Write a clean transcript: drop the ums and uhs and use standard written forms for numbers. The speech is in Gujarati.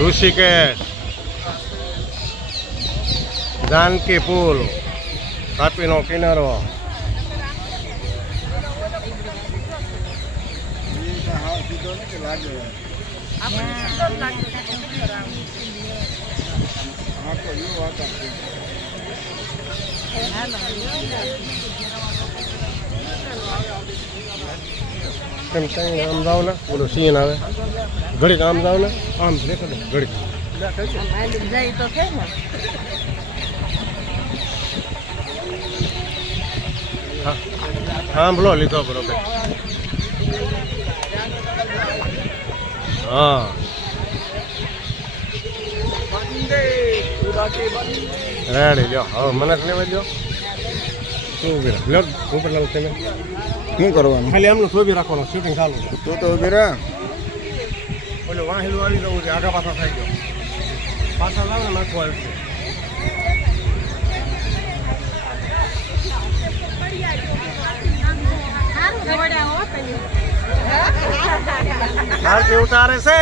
ઋષિકેશ, જાનકી પુલ, તાપીનો કિનારો. કેમ કઈ આમ જાવ ને બોલો સીન આવે ઘડીક આમ જાવ ને આમ દેખો ને ઘડીક સાંભળો લીધો બરોબર. હા રેડી લ્યો હવે મને લેવા દો. શું લ્યો ઉપર લાવ તમે શું કરવાનું? ખાલી એમનું શોભી રાખવાનું શૂટિંગ ચાલુ. તું તો ઉભી રહે. ઓલો વાહેલું આવી જવું છે આગા પાછા થઈ ગયો પાછા લાવે નાખવા આવશે. ઉતારે છે